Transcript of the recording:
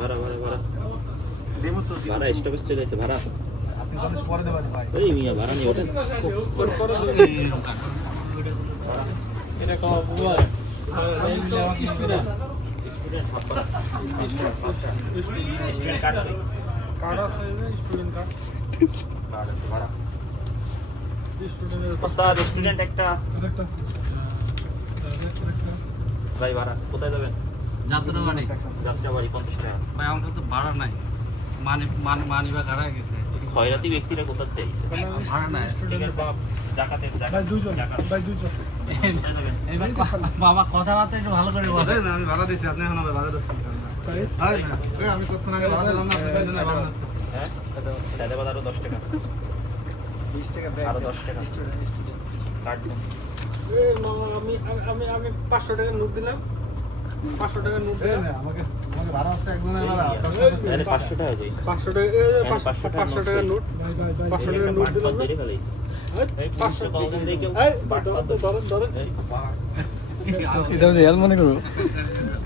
ভাড়া ভাড়া ভাড়া দেবো তো ভাড়া স্টপেজ চলে এসেছে ভাড়া আপনি কত পরে দেবেন ভাই এই মিয়া ভাড়া নিয়ে ওঠেন এটা কম বল স্টুডেন্ট স্টুডেন্ট কার্ড কার্ড আছে স্টুডেন্ট কার্ড কার্ড ভাড়া স্টুডেন্টের ওস্তাদ স্টুডেন্ট একটা একটা ভাই ভাড়া কোথায় যাবেন যাত্রাবাড়ি যাত্রাবাড়ি 50 টাকা ভাই আমার কাছে তো ভাড়া নাই মানি বা হারা গেছে খয়রাতি ব্যক্তিরা কোথাতে আইছে ভাড়া নাই স্টুডেন্টের বাপ জাকাতের ভাই দুইজন ভাই দুইজন বাবা কথাবার্তা একটু ভালো করে বলে না আমি ভাড়া দিয়েছি আপনি এখন ভাড়া দিচ্ছেন আমি কতক্ষণ আগে ভাড়া দিলাম না আপনাদের জন্য ভাড়া দিচ্ছি হ্যাঁ দাদা বাদ আরো 10 টাকা 20 টাকা আরো 10 টাকা কার্ড দেন এই মামা আমি 500 টাকা নোট দিলাম 500 টাকা নোট দিলাম আমাকে ভাড়া আছে একজনের ভাড়া তাহলে 500 টাকা যাই 500 টাকা এই 500 টাকা নোট ভাই 500 টাকা নোট দিলাম ধরে ফেলাইছে এই 500 কখন দিয়ে কেউ এই ধরেন এই ধরেন এটা রিয়াল মনে করো